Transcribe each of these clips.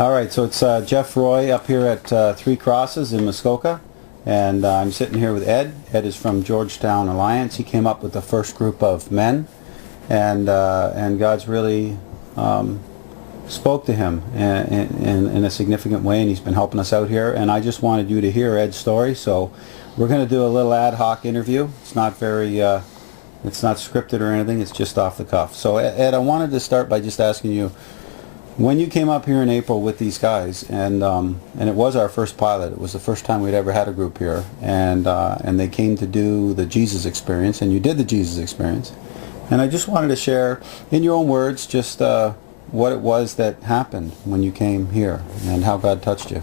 All right, so it's Jeff Roy up here at Three Crosses in Muskoka, and I'm sitting here with Ed. Ed is from Georgetown Alliance. He came up with the first group of men, and God's really spoke to him in a significant way, and he's been helping us out here. And I just wanted you to hear Ed's story, so we're going to do a little ad hoc interview. It's not very, it's not scripted or anything. It's just off the cuff. So Ed, I wanted to start by just asking you, when you came up here in April with these guys, and it was our first pilot. It was the first time we'd ever had a group here, and they came to do the Jesus Experience, and you did the Jesus Experience. And I just wanted to share, in your own words, just what it was that happened when you came here and how God touched you.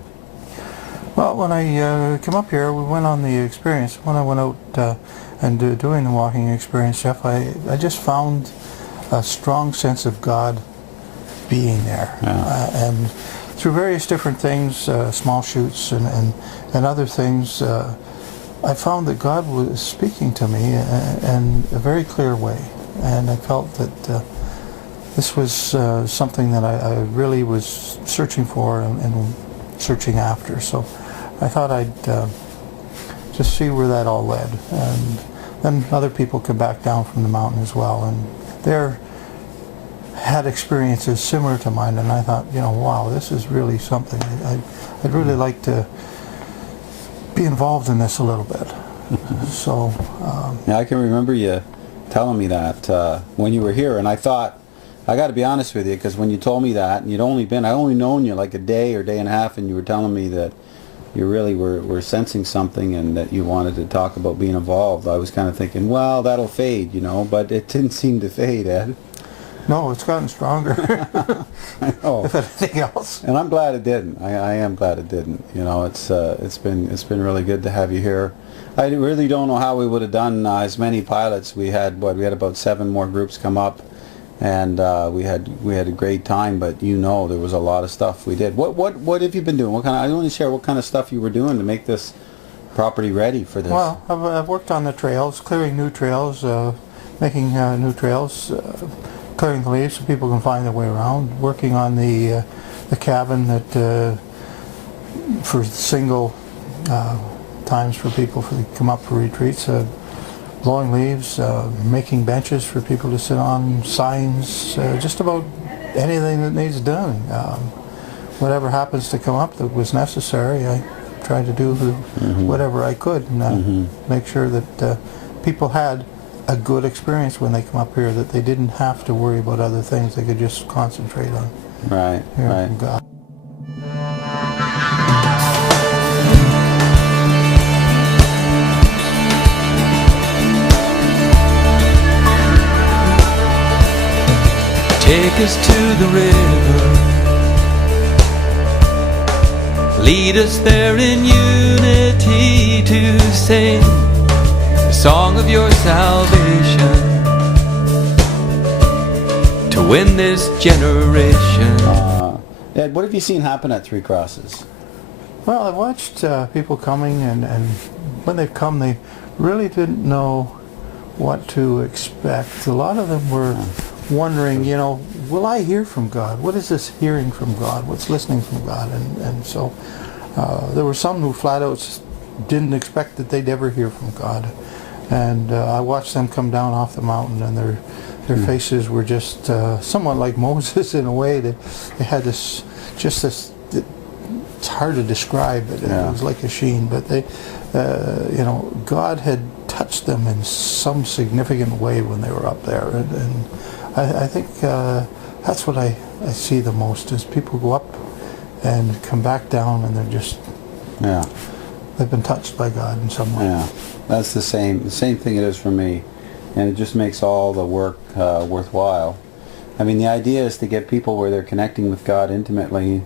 Well, when I came up here, we went on the experience. When I went out and doing the walking experience, Jeff, I just found a strong sense of God being there. Yeah. And through various different things, small shoots and other things, I found that God was speaking to me in a very clear way. And I felt that this was something that I really was searching for and searching after. So I thought I'd just see where that all led. And then other people come back down from the mountain as well, and they had experiences similar to mine, and I thought, wow, this is really something. I'd really like to be involved in this a little bit. So yeah, I can remember you telling me that when you were here, and I thought, I got to be honest with you, because when you told me that, and I only known you like a day or day and a half, and you were telling me that you really were sensing something and that you wanted to talk about being involved, I was kind of thinking, well, that'll fade, but it didn't seem to fade, Ed. No, it's gotten stronger. I know. If anything else. And I'm glad it didn't. I am glad it didn't. It's been really good to have you here. I really don't know how we would have done as many pilots. We had about 7 more groups come up, and we had a great time. But there was a lot of stuff we did. What have you been doing? I want to share what kind of stuff you were doing to make this property ready for this. Well, I've worked on the trails, clearing new trails, making new trails. Clearing the leaves so people can find their way around, working on the cabin that for single times for people to come up for retreats, blowing leaves, making benches for people to sit on, signs, just about anything that needs done. Whatever happens to come up that was necessary, I tried to do whatever I could and make sure that people had a good experience when they come up here, that they didn't have to worry about other things. They could just concentrate on hearing from God. Take us to the river, lead us there in unity to sing the song of your salvation, to win this generation. Ed, what have you seen happen at Three Crosses? Well, I've watched people coming, and when they've come, they really didn't know what to expect. A lot of them were wondering, will I hear from God? What is this hearing from God? What's listening from God? And so there were some who flat out didn't expect that they'd ever hear from God. And I watched them come down off the mountain, and their faces were just somewhat like Moses in a way. They had this, it's hard to describe it. It was like a sheen, but God had touched them in some significant way when they were up there. And I think that's what I see the most, is people go up and come back down, and they're just, they've been touched by God in some way. Yeah, that's the same thing it is for me, and it just makes all the work worthwhile. I mean, the idea is to get people where they're connecting with God intimately,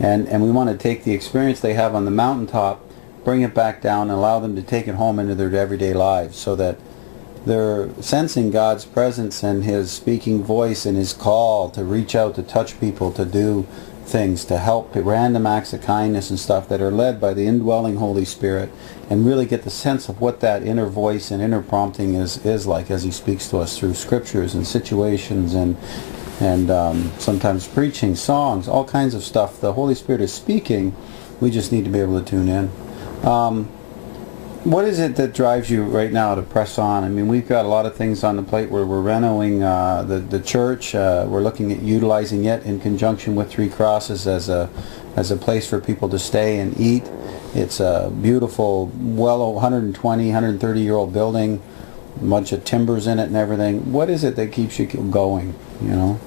and we want to take the experience they have on the mountaintop, bring it back down, and allow them to take it home into their everyday lives, so that they're sensing God's presence and His speaking voice and His call to reach out, to touch people, to do things, to help, random acts of kindness and stuff that are led by the indwelling Holy Spirit, and really get the sense of what that inner voice and inner prompting is like as He speaks to us through scriptures and situations and and sometimes preaching, songs, all kinds of stuff. The Holy Spirit is speaking. We just need to be able to tune in. What is it that drives you right now to press on? I mean, we've got a lot of things on the plate where we're renovating the church. We're looking at utilizing it in conjunction with Three Crosses as a place for people to stay and eat. It's a beautiful, well 120, 130-year-old building, a bunch of timbers in it and everything. What is it that keeps you going, you know?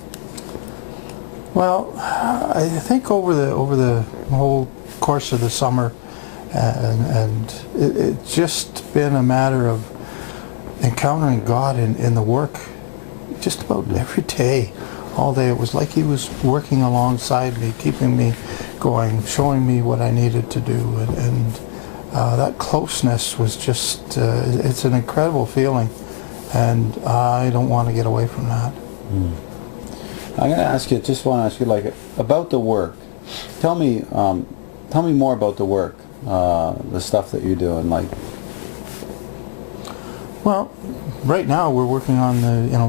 Well, I think over the whole course of the summer, and it's just been a matter of encountering God in the work just about every day, all day. It was like He was working alongside me, keeping me going, showing me what I needed to do, and that closeness was just, it's an incredible feeling, and I don't want to get away from that. I'm going to ask you, like, about the work. Tell me more about the work, the stuff that you're doing, like. Well, right now we're working on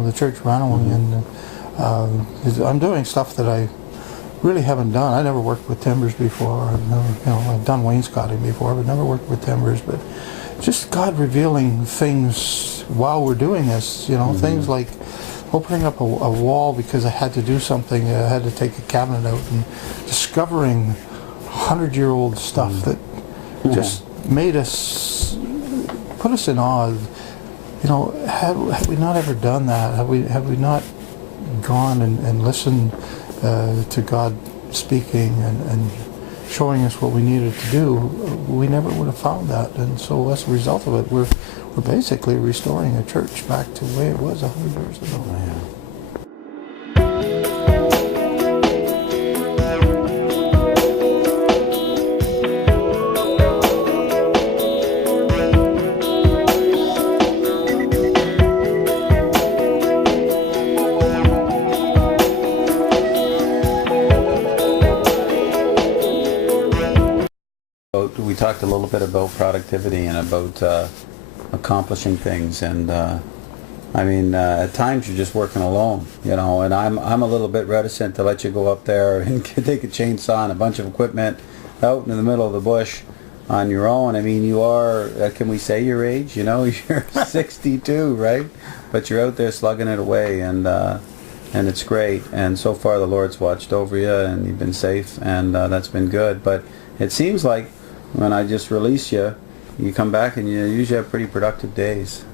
the church renovating, and I'm doing stuff that I really haven't done. I never worked with timbers before. I've done wainscoting before, but never worked with timbers. But just God revealing things while we're doing this, things like opening up a wall because I had to do something. I had to take a cabinet out, and discovering 100-year-old stuff that just made us, put us in awe. Had we not ever done that, had we not gone and listened to God speaking and showing us what we needed to do, we never would have found that. And so as a result of it, we're basically restoring a church back to the way it was 100 years ago. We talked a little bit about productivity and about accomplishing things, and at times you're just working alone, and I'm a little bit reticent to let you go up there and take a chainsaw and a bunch of equipment out in the middle of the bush on your own. I mean, you are, can we say your age? You're 62, right? But you're out there slugging it away, and it's great. And so far the Lord's watched over you, and you've been safe, and that's been good. But it seems like when I just release you, you come back and you usually have pretty productive days.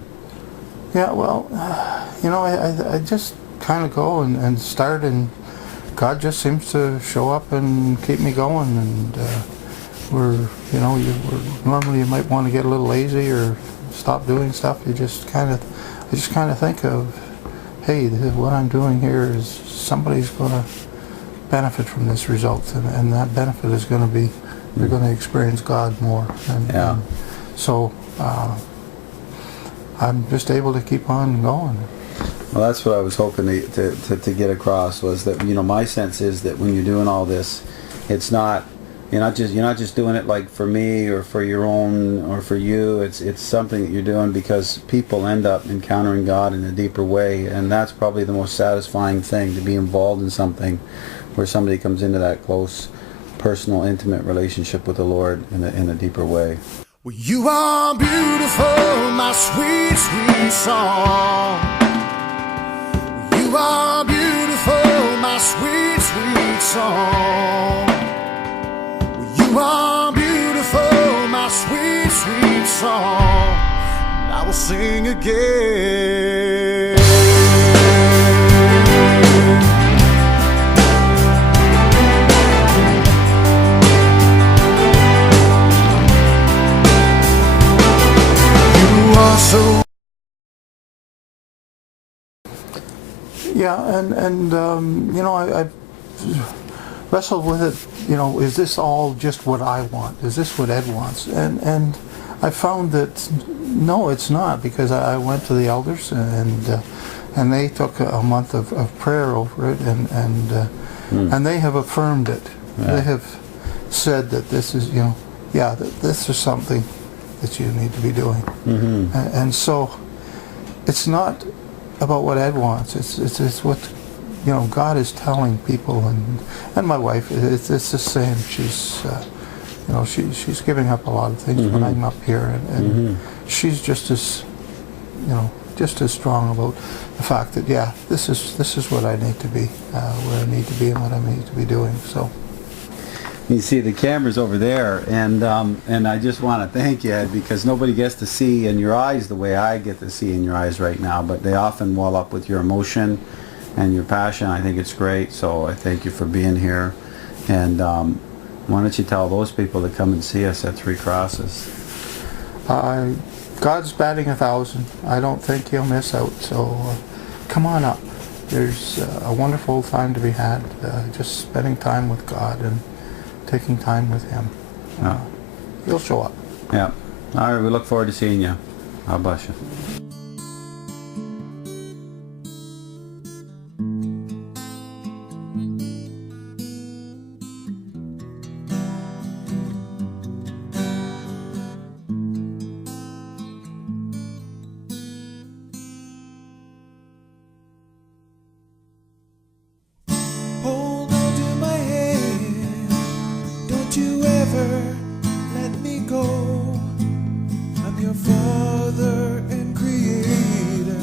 Yeah, well, I just kind of go and start, and God just seems to show up and keep me going. And normally you might want to get a little lazy or stop doing stuff. I just kind of think of, hey, what I'm doing here is somebody's going to benefit from this result, and that benefit is going to be, they're going to experience God more. And so I'm just able to keep on going. Well, that's what I was hoping to get across, was that, my sense is that when you're doing all this, it's not, you're not just doing it like for me or for your own or for you. It's something that you're doing because people end up encountering God in a deeper way, and that's probably the most satisfying thing, to be involved in something where somebody comes into that close, personal, intimate relationship with the Lord in a deeper way. Well, you are beautiful, my sweet, sweet song. You are beautiful, my sweet, sweet song. You are beautiful, my sweet, sweet song. And I will sing again. So yeah, and I've wrestled with it. Is this all just what I want? Is this what Ed wants? And I found that no, it's not, because I went to the elders and they took a month of prayer over it, and they have affirmed it. Yeah. They have said that this is that this is something that you need to be doing. And so it's not about what Ed wants. It's what God is telling people, and my wife, it's the same. She's, she's giving up a lot of things when I'm up here, and she's just as, just as strong about the fact that, yeah, this is what I need to be, where I need to be and what I need to be doing. So. You see the camera's over there, and I just want to thank you, Ed, because nobody gets to see in your eyes the way I get to see in your eyes right now, but they often well up with your emotion and your passion. I think it's great, so I thank you for being here. And why don't you tell those people to come and see us at Three Crosses? God's batting 1,000. I don't think he'll miss out, so come on up. There's a wonderful time to be had, just spending time with God and taking time with him. He'll show up. Yeah. All right, we look forward to seeing you. God bless you. Hold on to my hand, don't you ever let me go. I'm your father and creator,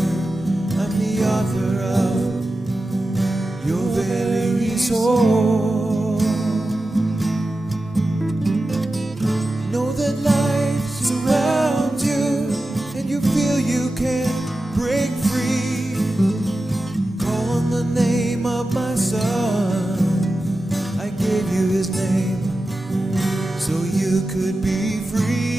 I'm the author of your very soul. Know that life surrounds you and you feel you can't break free. Call on the name of my son, I gave you his name so you could be free.